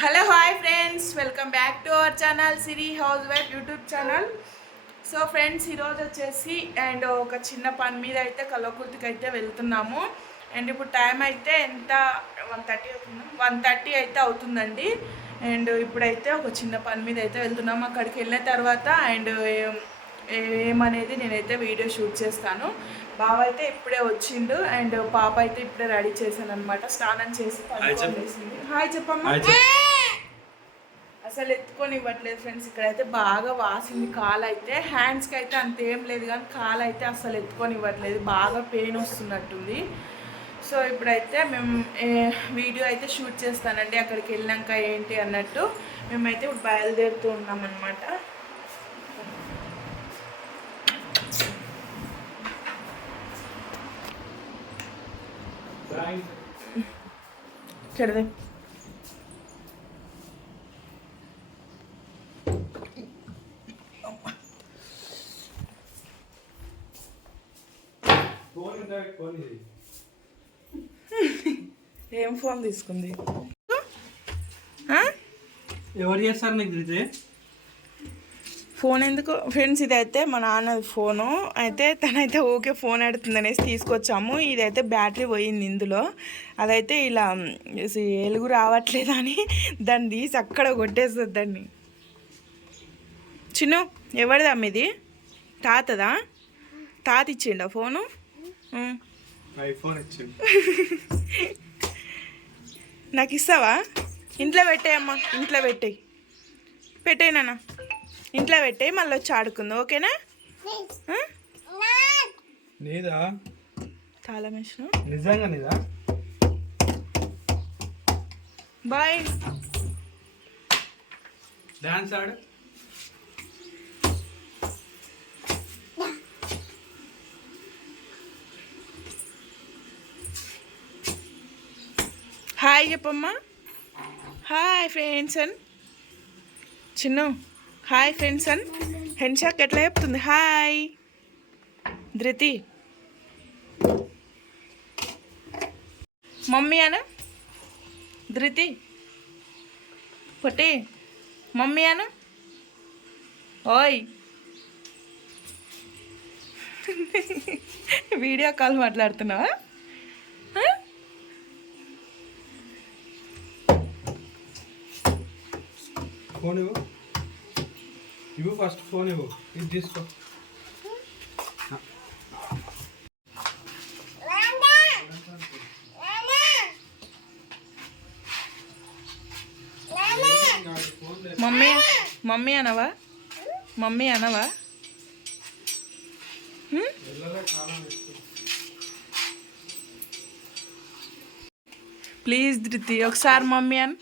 Hello hi friends welcome back to our channel Siri house wife YouTube channel. So friends ఈరోజు వచ్చేసి and ఒక చిన్న పని మీద అయితే కల్లకుర్తికి అయితే వెళ్తున్నాము. అండ్ ఇప్పుడు టైం అయితే ఎంత? వన్ థర్టీ అవుతుందా? వన్ థర్టీ అయితే అవుతుందండి. అండ్ ఇప్పుడైతే ఒక చిన్న పని మీద అయితే వెళ్తున్నాము. అక్కడికి వెళ్ళిన తర్వాత అండ్ ఏమనేది నేనైతే వీడియో షూట్ చేస్తాను. బావ అయితే ఇప్పుడే వచ్చిండు అండ్ పాప అయితే ఇప్పుడే రెడీ చేశాను అనమాట స్నానం చేసి. హాయ్ చెప్పమ్మా. అసలు ఎత్తుకొని ఇవ్వట్లేదు ఫ్రెండ్స్ ఇక్కడైతే బాగా వాసింది కాలు అయితే హ్యాండ్స్కి అయితే అంత ఏం లేదు కానీ కాలు అయితే అసలు ఎత్తుకొని ఇవ్వట్లేదు బాగా పెయిన్ వస్తున్నట్టుంది. సో ఇప్పుడైతే మేము వీడియో అయితే షూట్ చేస్తానండి. అక్కడికి వెళ్ళాక ఏంటి అన్నట్టు మేమైతే ఇప్పుడు బయలుదేరుతూ ఉన్నాం చెడదే ఏం ఫోన్ తీసుకుంది? ఎవరు చేస్తారు నీకు తెలిసే ఫోన్ ఎందుకు? ఫ్రెండ్స్ ఇదైతే మా నాన్నది ఫోను. అయితే తనైతే ఓకే ఫోన్ ఆడుతుంది అనేసి తీసుకొచ్చాము. ఇదైతే బ్యాటరీ పోయింది ఇందులో. అదైతే ఇలా ఎలుగు రావట్లేదు అని దాన్ని తీసి అక్కడ కొట్టేస్తుంది దాన్ని. చిన్ను ఎవరిదా మీది తాతదా? తాత ఇచ్చిండా ఫోను? నాకు ఇస్తావా? ఇంట్లో పెట్టేయమ్మా ఇంట్లో పెట్టేయి. పెట్టేయి నాన్న. ఇంట్లో పెట్టేయి మళ్ళీ వచ్చి ఆడుకుందాం ఓకేనా? నీదా? తాళం వేసిన నిజంగా నీదా? బాయ్. డాన్స్ ఆడు. హాయ్ చెప్పమ్మా. Hi friends. అన్ చిన్ను. హాయ్ ఫ్రెండ్స్ అన్ హెన్షాక్ ఎట్లా చెప్తుంది? హాయ్. ధృతి. మమ్మీ అను? ధృతి. పొట్టి. మమ్మీ అను? ఓయ్. వీడియో కాల్ మాట్లాడుతున్నావా? ఫోన్ ఇవి ఫస్ట్ ఫోన్ ఇవ్వు ఇది తీసుకో మమ్మీ మమ్మీ అనవా? మమ్మీ అనవా? ప్లీజ్ ధృతి ఒకసారి మమ్మీ అని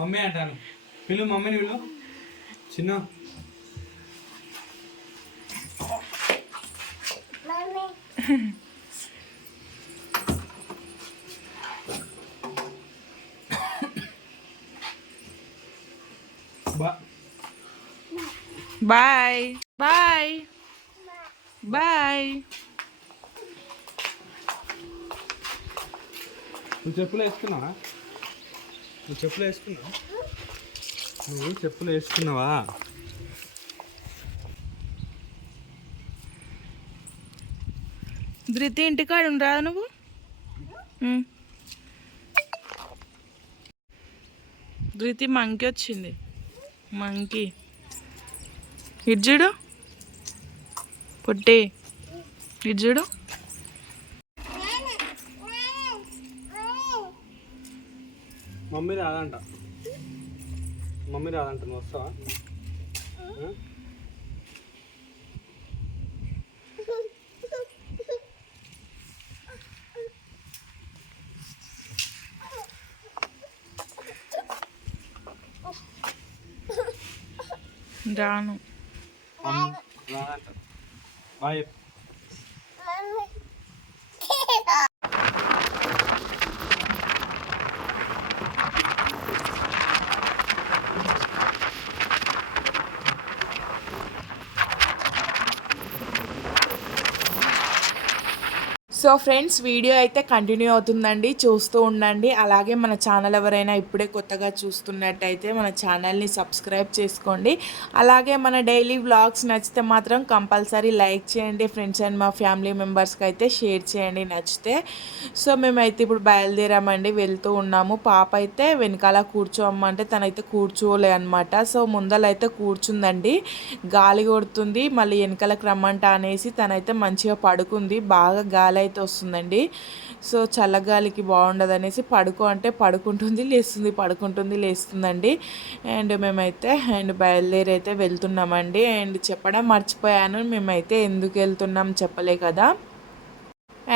మమ్మీ అంటాను పిలు మమ్మీని పిలు. చిన్న. బా. బాయ్. బాయ్. బాయ్. నువ్వు చెప్పులు వేసుకున్నావా? నువ్వు చెప్పులు వేసుకున్నావా? నువ్వు చెప్పులు వేసుకున్నావా? ధృతి ఇంటికాడ ఉండరాదు నువ్వు. ధృతి మంకి వచ్చింది. మంకి. ఇడ్జుడు పొట్టి. ఇడ్జుడు మమ్మీ రాదంట. మమ్మీ రాదంట నువ్వు వస్తావా? రాను. రాదంట. బాయ్ సో ఫ్రెండ్స్ వీడియో అయితే కంటిన్యూ అవుతుందండి. చూస్తూ ఉండండి. అలాగే మన ఛానల్ ఎవరైనా ఇప్పుడే కొత్తగా చూస్తున్నట్టయితే మన ఛానల్ని సబ్స్క్రైబ్ చేసుకోండి. అలాగే మన డైలీ వ్లాగ్స్ నచ్చితే మాత్రం కంపల్సరీ లైక్ చేయండి. ఫ్రెండ్స్ అండ్ మా ఫ్యామిలీ మెంబర్స్కి అయితే షేర్ చేయండి నచ్చితే. సో మేమైతే ఇప్పుడు బయలుదేరామండి. వెళ్తూ ఉన్నాము. పాప అయితే వెనకాల కూర్చోమంటే తనైతే కూర్చోలే అనమాట సో ముందలైతే కూర్చుందండి. గాలి కొడుతుంది. మళ్ళీ వెనకాలకు రమ్మంట అనేసి తనైతే మంచిగా పడుకుంది. బాగా గాలి అయితే వస్తుందండి. సో చల్లగాలికి బాగుండదు అనేసి పడుకో అంటే పడుకుంటుంది లేస్తుంది పడుకుంటుంది లేస్తుందండి. అండ్ మేమైతే అండ్ బయలుదేరి అయితే వెళ్తున్నామండి. అండ్ చెప్పడం మర్చిపోయాను మేమైతే ఎందుకు వెళ్తున్నాం చెప్పలే కదా.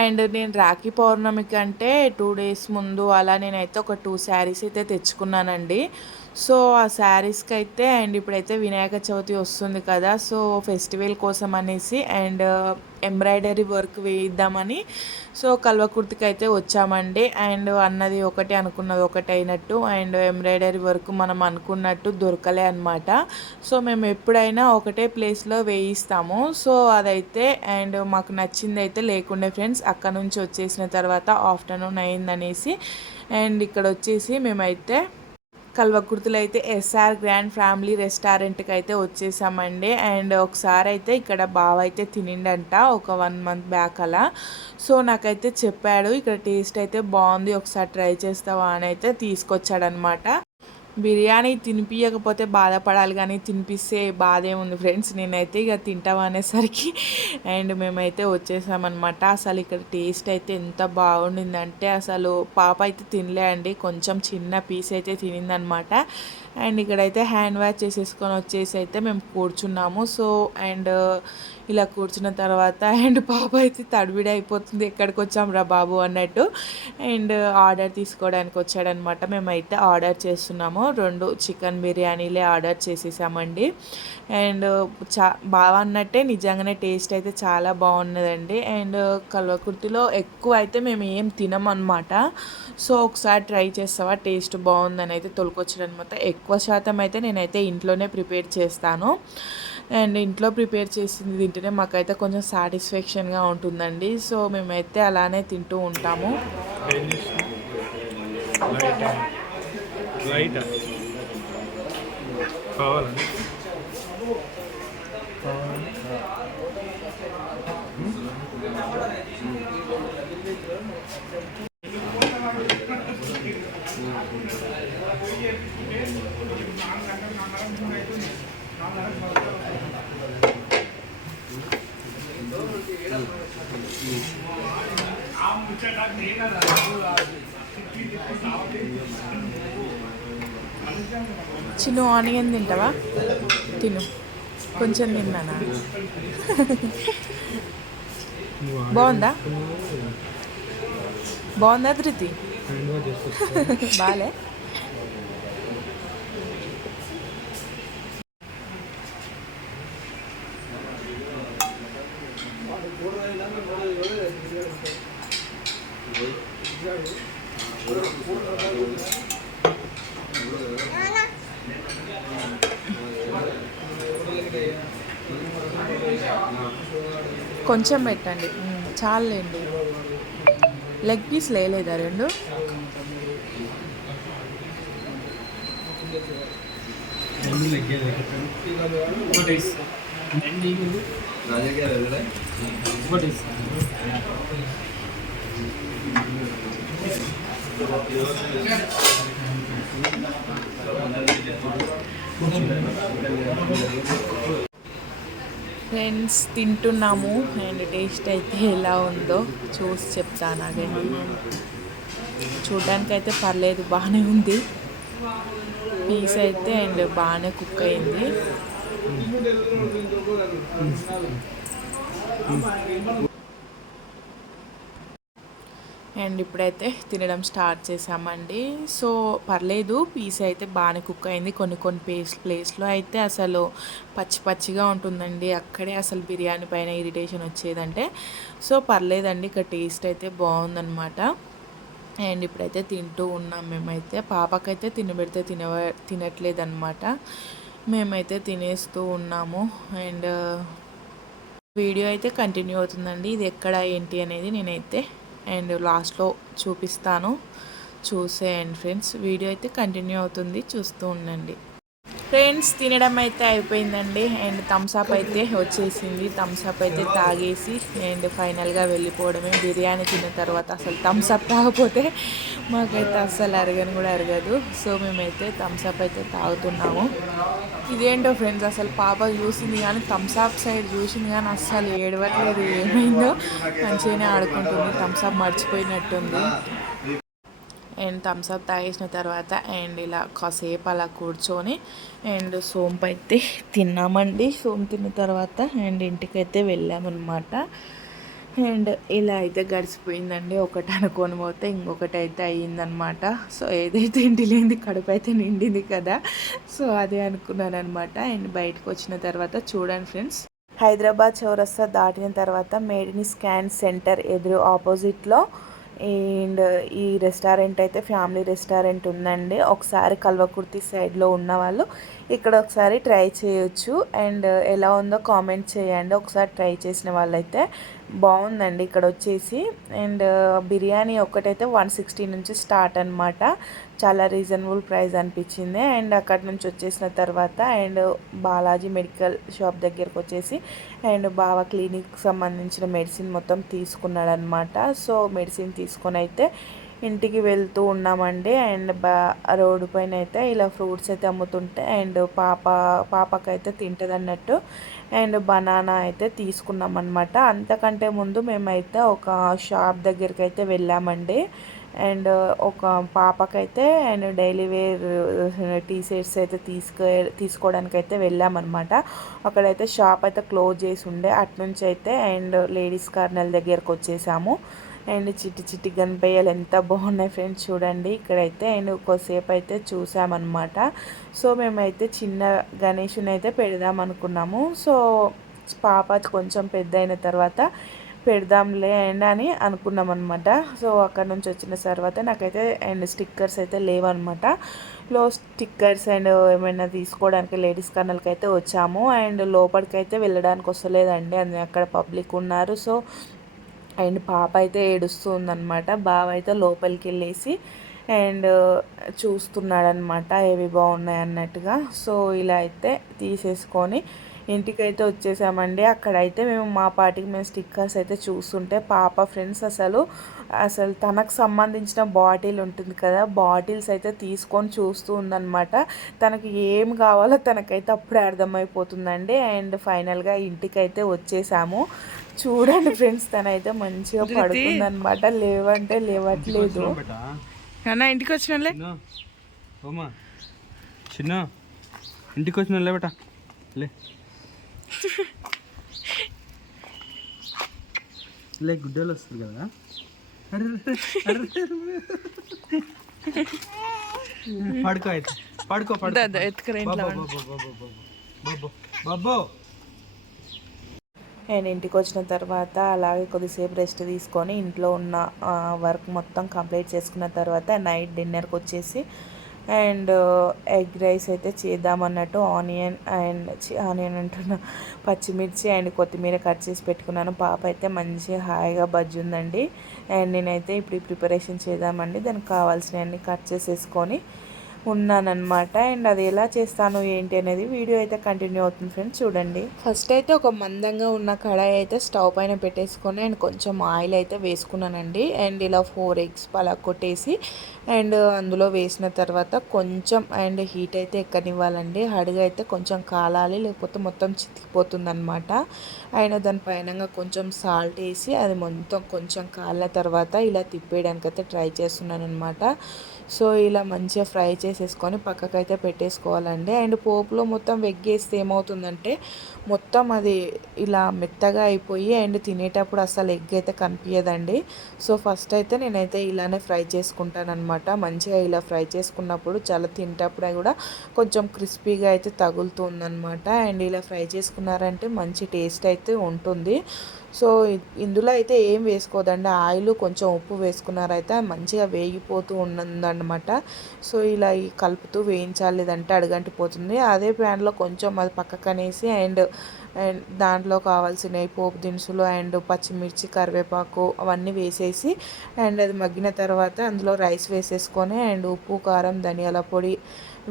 అండ్ నేను రాఖీ పౌర్ణమి కంటే టూ డేస్ ముందు అలా నేనైతే ఒక టూ శారీస్ అయితే తెచ్చుకున్నానండి. సో ఆ శారీస్కి అయితే అండ్ ఇప్పుడైతే వినాయక చవితి వస్తుంది కదా. సో ఫెస్టివల్ కోసం అనేసి అండ్ ఎంబ్రాయిడరీ వర్క్ వేయిద్దామని. సో కల్వకుర్తికి అయితే వచ్చామండి. అండ్ అన్నది ఒకటి అనుకున్నది ఒకటి అయినట్టు. అండ్ ఎంబ్రాయిడరీ వర్క్ మనం అనుకున్నట్టు దొరకలే అనమాట సో మేము ఎప్పుడైనా ఒకటే ప్లేస్లో వేయిస్తాము. సో అదైతే అండ్ మాకు నచ్చింది అయితే లేకుండే ఫ్రెండ్స్ అక్కడ నుంచి వచ్చేసిన తర్వాత ఆఫ్టర్నూన్ అయిందనేసి. అండ్ ఇక్కడ వచ్చేసి మేమైతే కల్వకుర్తిలో అయితే ఎస్ఆర్ గ్రాండ్ ఫ్యామిలీ రెస్టారెంట్కి అయితే వచ్చేసామండి. అండ్ ఒకసారి అయితే ఇక్కడ బావ అయితే తినిండంట ఒక వన్ మంత్ బ్యాక్ అలా. సో నాకైతే చెప్పాడు ఇక్కడ టేస్ట్ అయితే బాగుంది ఒకసారి ట్రై చేస్తావా? అని అయితే తీసుకొచ్చాడనమాట. బిర్యానీ తినిపించకపోతే బాధపడాలి కానీ తినిపిస్తే బాధే ఉంది ఫ్రెండ్స్ నేనైతే ఇక తింటామనేసరికి అండ్ మేమైతే వచ్చేసామన్నమాట. అసలు ఇక్కడ టేస్ట్ అయితే ఎంత బాగుండిందంటే అసలు పాప అయితే తినలే అండి. కొంచెం చిన్న పీస్ అయితే తినిందనమాట అండ్ ఇక్కడైతే హ్యాండ్ వాష్ చేసేసుకొని వచ్చేసి అయితే మేము కూర్చున్నాము. సో అండ్ uh, ఇలా కూర్చున్న తర్వాత అండ్ పాప అయితే తడివిడి అయిపోతుంది. ఎక్కడికి వచ్చాం రా బాబు అన్నట్టు. అండ్ uh, ఆర్డర్ తీసుకోవడానికి వచ్చాడనమాట. మేమైతే ఆర్డర్ చేస్తున్నాము. రెండు చికెన్ బిర్యానీలే ఆర్డర్ చేసేసామండి. అండ్ uh, చా బాగా అన్నట్టే నిజంగానే టేస్ట్ అయితే చాలా బాగున్నదండి. అండ్ కల్వకుర్తిలో ఎక్కువ అయితే మేము ఏం తినమన్నమాట. సో ఒకసారి ట్రై చేస్తావా? టేస్ట్ బాగుందని అయితే తొలకొచ్చడం ఎక్కువ ఎక్కువ శాతం అయితే నేనైతే ఇంట్లోనే ప్రిపేర్ చేస్తాను. అండ్ ఇంట్లో ప్రిపేర్ చేసింది తింటేనే మాకైతే కొంచెం సాటిస్ఫాక్షన్గా ఉంటుందండి. సో మేమైతే అలానే తింటూ ఉంటాము. కావాలండి చిన్న ఆనియన్ తింటావా? తిను. కొంచెం తిన్నానా? బాగుందా? బాగుందా ధృతి? బాలే. కొంచెం పెట్టండి. చాలండి లెగ్ పీస్ లేలేదా రెండు? ఫ్రెండ్స్ తింటున్నాము. అండ్ టేస్ట్ అయితే ఎలా ఉందో చూసి చెప్తాను అదే చూడడానికి అయితే పర్లేదు బాగానే ఉంది. పీస్ అయితే అండ్ బాగానే కుక్ అయింది. అండ్ ఇప్పుడైతే తినడం స్టార్ట్ చేసామండి. సో పర్లేదు పీస్ అయితే బాగానే కుక్ అయింది. కొన్ని కొన్ని ప్లేస్ ప్లేస్లో అయితే అసలు పచ్చి పచ్చిగా ఉంటుందండి. అక్కడే అసలు బిర్యానీ పైన ఇరిటేషన్ వచ్చేదంటే. సో పర్లేదండి ఇక్కడ టేస్ట్ అయితే బాగుందనమాట అండ్ ఇప్పుడైతే తింటూ ఉన్నాం మేమైతే. పాపకైతే తినబెడితే తిన తినట్లేదన్నమాట. మేమైతే తినేస్తూ ఉన్నాము. అండ్ వీడియో అయితే కంటిన్యూ అవుతుందండి. ఇది ఎక్కడ ఏంటి అనేది నేనైతే అండ్ లాస్ట్లో చూపిస్తాను. చూసేయండి ఫ్రెండ్స్. వీడియో అయితే కంటిన్యూ అవుతుంది. చూస్తూ ఉండండి. ఫ్రెండ్స్ తినడం అయితే అయిపోయిందండి. అండ్ థమ్స్అప్ అయితే వచ్చేసింది. థమ్స్అప్ అయితే తాగేసి అండ్ ఫైనల్గా వెళ్ళిపోవడమే. బిర్యానీ తిన్న తర్వాత అసలు థమ్స్అప్ తాగపోతే మాకైతే అస్సలు అరగని కూడా అరగదు. సో మేమైతే థమ్స్అప్ అయితే తాగుతున్నాము. ఇదేంటో ఫ్రెండ్స్ అసలు పాప చూసింది కానీ థమ్స్అప్ సైడ్ చూసింది కానీ అస్సలు ఏడవట్లేదు. ఏమైందో మంచిగానే ఆడుకుంటుంది. థమ్స్అప్ మర్చిపోయినట్టుంది. అండ్ థమ్స్అప్ తాగేసిన తర్వాత అండ్ ఇలా కాసేపు అలా కూర్చొని అండ్ సోంపు అయితే తిన్నామండి. సోంపు తిన్న తర్వాత అండ్ ఇంటికైతే వెళ్ళామన్నమాట. అండ్ ఇలా అయితే గడిచిపోయిందండి. ఒకటి అనుకొని పోతే ఇంకొకటి అయితే అయ్యిందనమాట సో ఏదైతే ఇంటి లేనిది కడుపు అయితే నిండింది కదా. సో అదే అనుకున్నాను అనమాట అండ్ బయటకు వచ్చిన తర్వాత చూడండి ఫ్రెండ్స్. హైదరాబాద్ చౌరస్తా దాటిన తర్వాత మేడిని స్కాన్ సెంటర్ ఎదురు ఆపోజిట్లో అండ్ ఈ రెస్టారెంట్ అయితే ఫ్యామిలీ రెస్టారెంట్ ఉందండి. ఒకసారి కల్వకుర్తి సైడ్లో ఉన్న వాళ్ళు ఇక్కడ ఒకసారి ట్రై చేయొచ్చు. అండ్ ఎలా ఉందో కామెంట్ చేయండి. ఒకసారి ట్రై చేసిన వాళ్ళైతే బాగుందండి ఇక్కడ వచ్చేసి అండ్ బిర్యానీ ఒకటైతే వన్ సిక్స్టీ నుంచి స్టార్ట్ అనమాట చాలా రీజనబుల్ ప్రైస్ అనిపించింది. అండ్ అక్కడ నుంచి వచ్చేసిన తర్వాత అండ్ బాలాజీ మెడికల్ షాప్ దగ్గరకు వచ్చేసి అండ్ బావ క్లినిక్ సంబంధించిన మెడిసిన్ మొత్తం తీసుకున్నాడు అనమాట సో మెడిసిన్ తీసుకొని అయితే ఇంటికి వెళ్తూ ఉన్నామండి. అండ్ బా రోడ్డు పైన అయితే ఇలా ఫ్రూట్స్ అయితే అమ్ముతుంటే అండ్ పాప పాపకైతే తింటుంది అన్నట్టు అండ్ బనానా అయితే తీసుకున్నాం అనమాట అంతకంటే ముందు మేమైతే ఒక షాప్ దగ్గరికి అయితే వెళ్ళామండి. అండ్ ఒక పాపకైతే and daily wear T shirts అయితే తీసుకు తీసుకోవడానికి అయితే వెళ్ళామన్నమాట. అక్కడైతే షాప్ అయితే క్లోజ్ చేసి ఉండే. అట్నుంచి అయితే అండ్ లేడీస్ కార్నల్ దగ్గరకు వచ్చేసాము అండ్ చిట్టి చిట్టి గణపయ్యలు ఎంత బాగున్నాయి ఫ్రెండ్స్ చూడండి. ఇక్కడైతే అండ్ కొద్దిసేపు అయితే చూసామన్నమాట. సో మేమైతే చిన్న గణేషుని అయితే పెడదాం అనుకున్నాము. సో పాప కొంచెం పెద్ద అయిన తర్వాత పెడదాంలే అండ్ అని అనుకున్నాం అనమాట సో అక్కడ నుంచి వచ్చిన తర్వాత నాకైతే అండ్ స్టిక్కర్స్ అయితే లేవన్నమాట. లో స్టిక్కర్స్ అండ్ ఏమైనా తీసుకోవడానికి లేడీస్ కర్నల్కి అయితే వచ్చాము. అండ్ లోపలికి అయితే వెళ్ళడానికి వస్తలేదండి. అక్కడ పబ్లిక్ ఉన్నారు. సో అండ్ పాప అయితే ఏడుస్తుందనమాట బావ అయితే లోపలికి వెళ్ళేసి అండ్ చూస్తున్నాడనమాట ఏవి బాగున్నాయి అన్నట్టుగా. సో ఇలా అయితే తీసేసుకొని ఇంటికైతే వచ్చేసామండి. అక్కడైతే మేము మా పాటికి మేము స్టిక్కర్స్ అయితే చూస్తుంటే పాప ఫ్రెండ్స్ అసలు అసలు తనకు సంబంధించిన బాటిల్ ఉంటుంది కదా బాటిల్స్ అయితే తీసుకొని చూస్తూ ఉందన్నమాట. తనకు ఏం కావాలో తనకైతే అప్పుడే అర్థమైపోతుందండి. అండ్ ఫైనల్గా ఇంటికైతే వచ్చేసాము. చూడండి ఫ్రెండ్స్ తనైతే మంచిగా పడుతుందన్నమాట లేవంటే లేవట్లేదు. అన్న ఇంటికి వచ్చిన చిన్న ఇంటికి వచ్చిన లేబట లే. లే గుడ్డలు వస్తుంది కదా. పడుకో అయితే. పడుకో పడుకో ఎత్తుకురా బాబో. బాబో. అండ్ ఇంటికి వచ్చిన తర్వాత అలాగే కొద్దిసేపు రెస్ట్ తీసుకొని ఇంట్లో ఉన్న వర్క్ మొత్తం కంప్లీట్ చేసుకున్న తర్వాత నైట్ డిన్నర్కి వచ్చేసి అండ్ ఎగ్ రైస్ అయితే చేద్దామన్నట్టు ఆనియన్ అండ్ ఆనియన్ అంటున్నా పచ్చిమిర్చి అండ్ కొత్తిమీర కట్ చేసి పెట్టుకున్నాను. పాప అయితే మంచిగా హాయిగా బజ్జి ఉందండి. అండ్ నేనైతే ఇప్పుడు ప్రిపరేషన్ చేద్దామండి. దానికి కావాల్సినవన్నీ కట్ చేసేసుకొని ఉన్నానమాట అండ్ అది ఎలా చేస్తాను ఏంటి అనేది వీడియో అయితే కంటిన్యూ అవుతుంది ఫ్రెండ్స్ చూడండి. ఫస్ట్ అయితే ఒక మందంగా ఉన్న కడాయి అయితే స్టవ్ పైన పెట్టేసుకొని అండ్ కొంచెం ఆయిల్ అయితే వేసుకున్నానండి. అండ్ ఇలా ఫోర్ ఎగ్స్ అలా కొట్టేసి అండ్ అందులో వేసిన తర్వాత కొంచెం అండ్ హీట్ అయితే ఎక్కనివ్వాలండి. హడిగా అయితే కొంచెం కాలాలి లేకపోతే మొత్తం చితికిపోతుంది అనమాట అండ్ దానిపైన కొంచెం సాల్ట్ వేసి అది మొత్తం కొంచెం కాలిన తర్వాత ఇలా తిప్పేయడానికి అయితే ట్రై చేస్తున్నాను అనమాట సో ఇలా మంచిగా ఫ్రై చేసేసుకొని పక్కకైతే పెట్టేసుకోవాలండి. అండ్ పోపులో మొత్తం వెగ్గేస్తే ఏమవుతుందంటే మొత్తం అది ఇలా మెత్తగా అయిపోయి అండ్ తినేటప్పుడు అసలు ఎగ్ అయితే కనిపించదండి సో ఫస్ట్ అయితే నేనైతే ఇలానే ఫ్రై చేసుకుంటానమాట మంచిగా ఇలా ఫ్రై చేసుకున్నప్పుడు చాలా తింటప్పుడు కూడా కొంచెం క్రిస్పీగా అయితే తగులుతుందనమాట అండ్ ఇలా ఫ్రై చేసుకున్నారంటే మంచి టేస్ట్ అయితే ఉంటుంది. సో ఇందులో అయితే ఏం వేసుకోదండి. ఆయిల్ కొంచెం ఉప్పు వేసుకున్నారైతే మంచిగా వేగిపోతూ ఉన్నదన్నమాట సో ఇలా కలుపుతూ వేయించాలి లేదంటే అడుగంటిపోతుంది. అదే ప్యాన్లో కొంచెం అది పక్కకనేసి అండ్ అండ్ దాంట్లో కావాల్సినవి పోపు దినుసులు అండ్ పచ్చిమిర్చి కరివేపాకు అవన్నీ వేసేసి అండ్ అది మగ్గిన తర్వాత అందులో రైస్ వేసేసుకొని అండ్ ఉప్పు కారం ధనియాల పొడి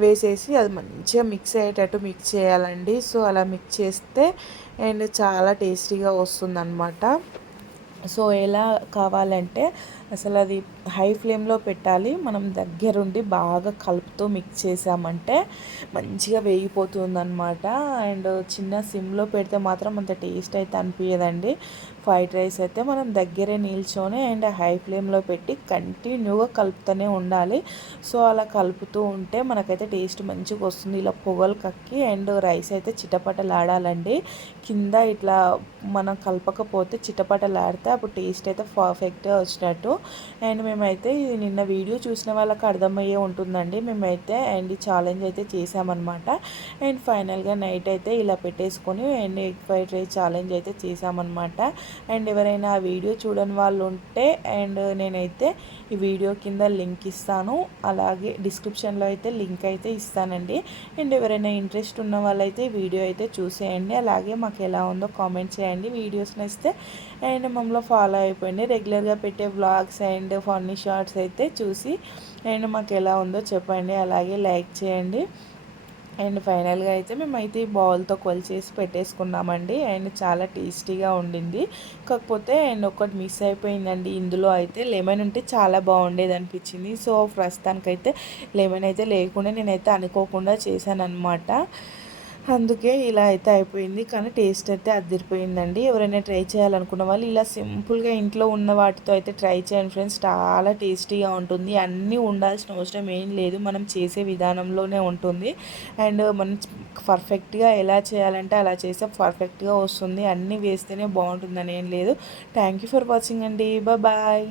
వేసేసి అది మంచిగా మిక్స్ అయ్యేటట్టు మిక్స్ చేయాలండి. సో అలా మిక్స్ చేస్తే అండ్ చాలా టేస్టీగా వస్తుందన్నమాట. సో ఎలా కావాలంటే అసలు అది హై ఫ్లేమ్లో పెట్టాలి. మనం దగ్గరుండి బాగా కలుపుతూ మిక్స్ చేసామంటే మంచిగా వేగిపోతుందన్నమాట. అండ్ చిన్న సిమ్లో పెడితే మాత్రం అంత టేస్ట్ అయితే అనిపించదండి ఫ్రైడ్ రైస్ అయితే మనం దగ్గరే నిల్చొని అండ్ హై ఫ్లేమ్లో పెట్టి కంటిన్యూగా కలుపుతూనే ఉండాలి. సో అలా కలుపుతూ ఉంటే మనకైతే టేస్ట్ మంచిగా వస్తుంది. ఇలా పొగలు కక్కి అండ్ రైస్ అయితే చిటపటలాడాలండి. కింద ఇట్లా మనం కలపకపోతే చిటపటలాడితే అప్పుడు టేస్ట్ అయితే పర్ఫెక్ట్గా వచ్చినట్టు అండ్ మేమైతే ఇది నిన్న వీడియో చూసిన వాళ్ళకి అర్థమయ్యే ఉంటుందండి. మేమైతే అండ్ ఈ ఛాలెంజ్ అయితే చేసామన్నమాట అండ్ ఫైనల్గా నైట్ అయితే ఇలా పెట్టేసుకొని and egg fried rice challenge అయితే చేసామన్నమాట అండ్ ఎవరైనా ఆ వీడియో చూడని వాళ్ళు ఉంటే అండ్ నేనైతే ఈ వీడియో కింద లింక్ ఇస్తాను. అలాగే డిస్క్రిప్షన్లో అయితే లింక్ అయితే ఇస్తానండి. అండ్ ఎవరైనా ఇంట్రెస్ట్ ఉన్న వాళ్ళైతే వీడియో అయితే చూసేయండి. అలాగే మాకు ఎలా ఉందో కామెంట్ చేయండి. వీడియోస్ నచ్చితే అండ్ మమ్మల్ని ఫాలో అయిపోయింది రెగ్యులర్గా పెట్టే వ్లాగ్స్ అండ్ ఫన్నీ షార్ట్స్ అయితే చూసి అండ్ మాకు ఎలా ఉందో చెప్పండి. అలాగే లైక్ చేయండి. అండ్ ఫైనల్గా అయితే మేమైతే ఈ బౌల్తో కొలిచేసి పెట్టేసుకున్నామండి. అండ్ చాలా టేస్టీగా ఉండింది. కాకపోతే అండ్ ఒకటి మిస్ అయిపోయిందండి. ఇందులో అయితే లెమన్ ఉంటే చాలా బాగుండేది అనిపించింది. సో ప్రస్తుతానికైతే లెమన్ అయితే లేకుండా నేనైతే అనుకోకుండా చేశాను అనమాట అందుకే ఇలా అయితే అయిపోయింది. కానీ టేస్ట్ అయితే అదిరిపోయిందండి. ఎవరైనా ట్రై చేయాలనుకున్న వాళ్ళు ఇలా సింపుల్గా ఇంట్లో ఉన్న వాటితో అయితే ట్రై చేయండి ఫ్రెండ్స్. చాలా టేస్టీగా ఉంటుంది. అన్నీ ఉండాల్సిన అవసరం ఏం లేదు. మనం చేసే విధానంలోనే ఉంటుంది. అండ్ మనం పర్ఫెక్ట్గా ఎలా చేయాలంటే అలా చేస్తే పర్ఫెక్ట్గా వస్తుంది. అన్నీ వేస్తేనే బాగుంటుందని ఏం లేదు. థ్యాంక్ యూ ఫర్ వాచింగ్ అండి. బాయ్